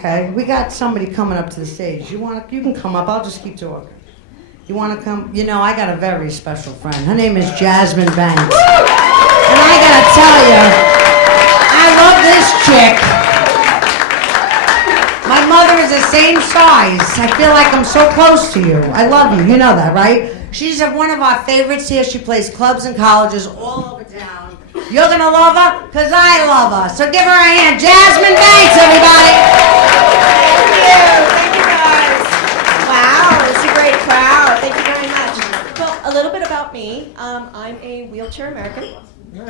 Okay, we got somebody coming up to the stage. You can come up. I'll just keep talking. You want to come? You know, I got a very special friend. Her name is Jazzmyn Banks. And I gotta tell you, I love this chick. My mother is the same size. I feel like I'm so close to you. I love you. You know that, right? She's one of our favorites here. She plays clubs and colleges all over town. You're gonna love her, because I love her. So give her a hand. Jazzmyn Banks, everybody. Thank you guys. Wow, it's a great crowd. Thank you very much. Well, a little bit about me. I'm a wheelchair American. Well,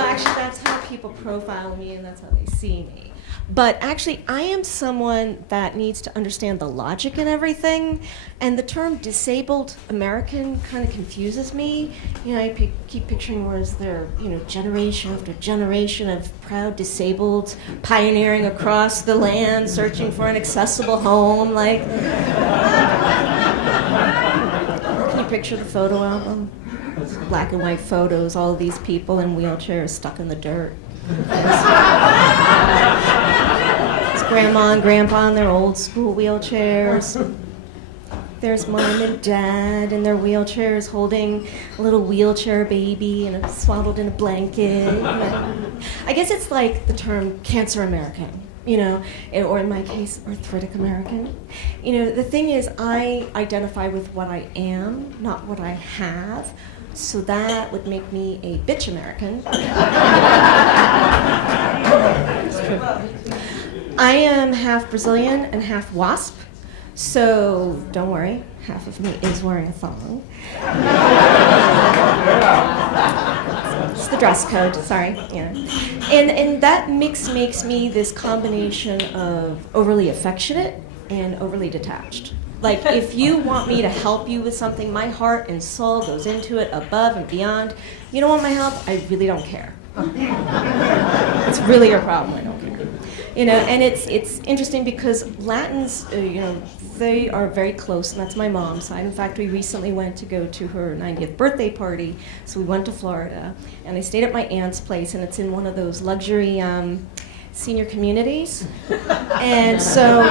actually, that's how people profile me, and that's how they see me. But actually, I am someone that needs to understand the logic in everything, and the term disabled American kind of confuses me. You know, I keep picturing where there, generation after generation of proud disabled pioneering across the land, searching for an accessible home. Like, can you picture the photo album? Black and white photos, all of these people in wheelchairs stuck in the dirt. It's grandma and grandpa in their old school wheelchairs. There's mom and dad in their wheelchairs holding a little wheelchair baby and swaddled in a blanket. I guess it's like the term cancer American, or in my case, arthritic American. The thing is, I identify with what I am, not what I have. So that would make me a bitch American. It's true. I am half Brazilian and half WASP, so don't worry, half of me is wearing a thong. It's the dress code, sorry. Yeah. And that mix makes me this combination of overly affectionate and overly detached. Like, if you want me to help you with something, my heart and soul goes into it above and beyond. You don't want my help? I really don't care. It's really your problem. I don't care. And it's interesting because Latins, they are very close, and that's my mom's side. In fact, we recently went to go to her 90th birthday party, so we went to Florida, and I stayed at my aunt's place, and it's in one of those luxury senior communities, and so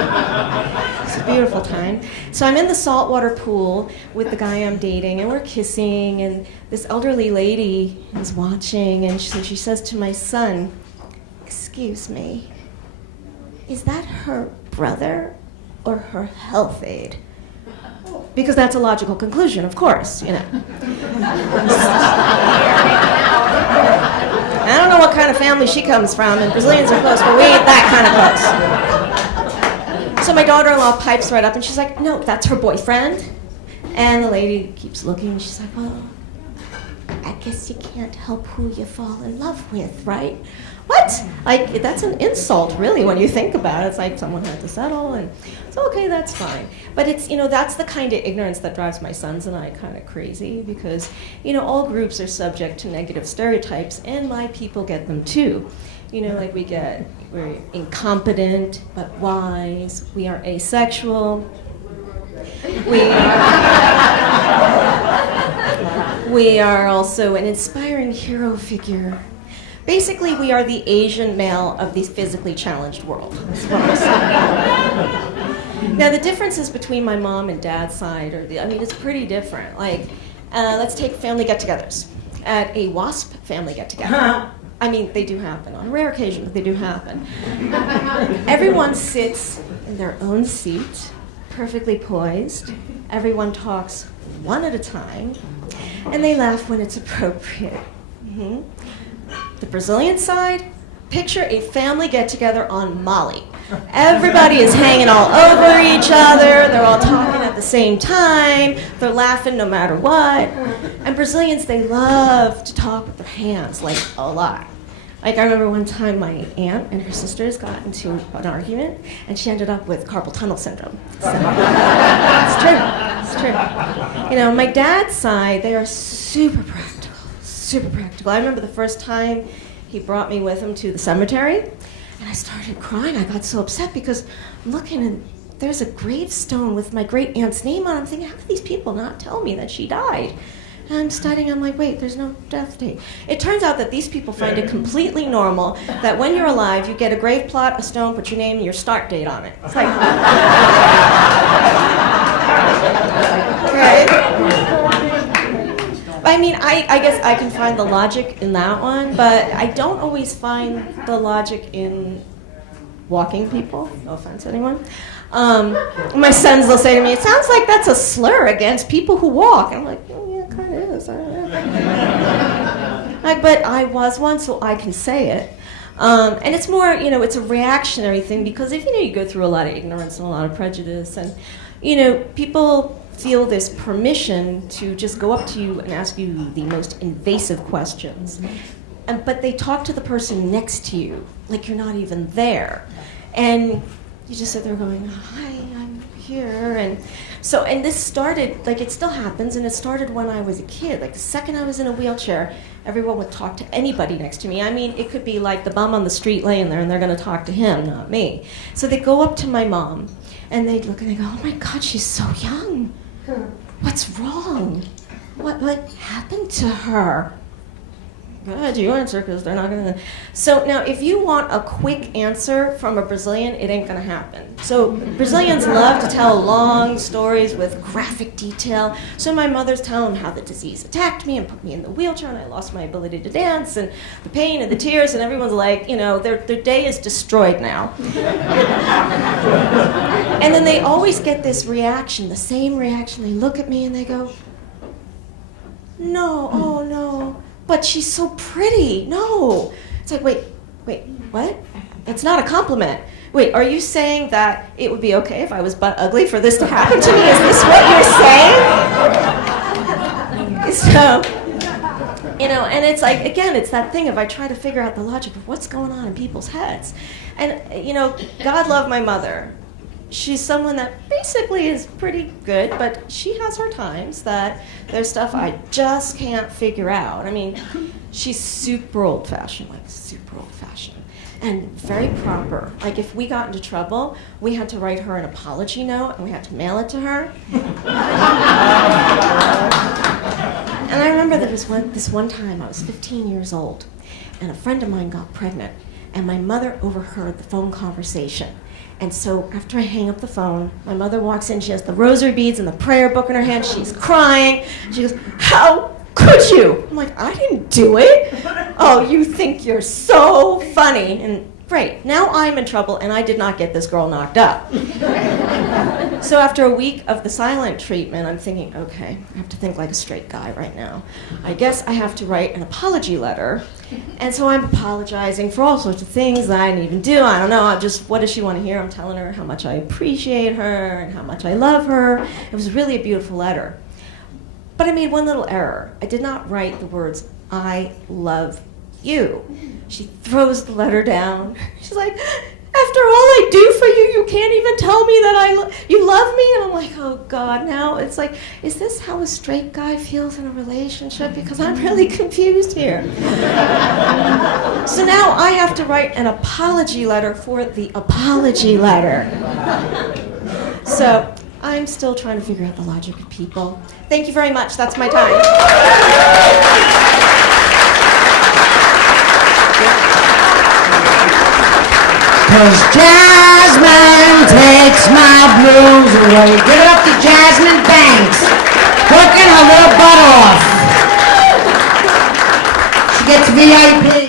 it's a beautiful time. So I'm in the saltwater pool with the guy I'm dating, and we're kissing, and this elderly lady is watching, and she says to my son, "Excuse me, is that her brother or her health aide?" Because that's a logical conclusion, of course, I don't know what kind of family she comes from, and Brazilians are close, but we ain't that kind of close. So my daughter-in-law pipes right up, and she's like, "No, that's her boyfriend." And the lady keeps looking, and she's like, "Well, I guess you can't help who you fall in love with, right?" What? Like, that's an insult, really, when you think about it. It's like someone had to settle, and it's okay, that's fine. But it's, that's the kind of ignorance that drives my sons and I kind of crazy, because, all groups are subject to negative stereotypes, and my people get them too. Like we're incompetent, but wise, we are asexual, we are also an inspiring hero figure. Basically, we are the Asian male of the physically challenged world. That's what I'm saying. Now, the differences between my mom and dad's side it's pretty different. Like, let's take family get-togethers. At a WASP family get-together, they do happen on a rare occasion, but they do happen. Everyone sits in their own seat, perfectly poised. Everyone talks one at a time, and they laugh when it's appropriate. Mm-hmm. The Brazilian side, picture a family get-together on Molly. Everybody is hanging all over each other. They're all talking at the same time. They're laughing no matter what. And Brazilians, they love to talk with their hands, like a lot. Like, I remember one time my aunt and her sisters got into an argument, and she ended up with carpal tunnel syndrome. So, it's true. It's true. My dad's side, they are super practical. Super practical. I remember the first time he brought me with him to the cemetery, and I started crying. I got so upset because I'm looking, and there's a gravestone with my great aunt's name on it. I'm thinking, how could these people not tell me that she died? And I'm studying, I'm like, wait, there's no death date. It turns out that these people find it completely normal that when you're alive, you get a grave plot, a stone, put your name and your start date on it. It's like, right? I mean, I guess I can find the logic in that one, but I don't always find the logic in walking people. No offense, anyone. My sons will say to me, it sounds like that's a slur against people who walk. And I'm like, oh, yeah, it kind of is. I don't know. But I was one, so I can say it. And it's more, it's a reactionary thing because if, you go through a lot of ignorance and a lot of prejudice and, people feel this permission to just go up to you and ask you the most invasive questions. But they talk to the person next to you like you're not even there. And you just sit there going, hi, I'm here. And this started, it still happens, and it started when I was a kid. The second I was in a wheelchair, everyone would talk to anybody next to me. I mean, it could be like the bum on the street laying there, and they're going to talk to him, not me. So they go up to my mom, and they'd look and they go, oh my God, she's so young. What's wrong? What happened to her? Go ahead, you answer, because they're not going to. So now, if you want a quick answer from a Brazilian, it ain't going to happen. So Brazilians love to tell long stories with graphic detail. So my mother's telling how the disease attacked me and put me in the wheelchair, and I lost my ability to dance, and the pain and the tears, and everyone's like, their day is destroyed now. And then they always get this reaction, the same reaction. They look at me and they go, no, oh no. But she's so pretty. No. It's like, wait, what? That's not a compliment. Wait, are you saying that it would be okay if I was butt ugly for this to happen to me? Is this what you're saying? So, and it's like, again, it's that thing of I try to figure out the logic of what's going on in people's heads. And, God love my mother. She's someone that basically is pretty good, but she has her times that there's stuff I just can't figure out. I mean, she's super old-fashioned, and very proper. Like, if we got into trouble, we had to write her an apology note, and we had to mail it to her. And I remember there was this one time, I was 15 years old, and a friend of mine got pregnant, and my mother overheard the phone conversation. And so after I hang up the phone, my mother walks in, she has the rosary beads and the prayer book in her hand, she's crying. She goes, how could you? I'm like, I didn't do it. Oh, you think you're so funny. And great, now I'm in trouble and I did not get this girl knocked up. So after a week of the silent treatment, I'm thinking, okay, I have to think like a straight guy right now. I guess I have to write an apology letter. And so I'm apologizing for all sorts of things that I didn't even do. I don't know, what does she want to hear? I'm telling her how much I appreciate her and how much I love her. It was really a beautiful letter. But I made one little error. I did not write the words, I love you. She throws the letter down. She's like, after all I do for you, you can't even tell me that you love me? And I'm like, oh God, now it's like, is this how a straight guy feels in a relationship? Because I'm really confused here. So now I have to write an apology letter for the apology letter. So I'm still trying to figure out the logic of people. Thank you very much. That's my time. Cause Jazzmyn takes my blues away. Give it up to Jazzmyn Banks, working her little butt off. She gets VIP.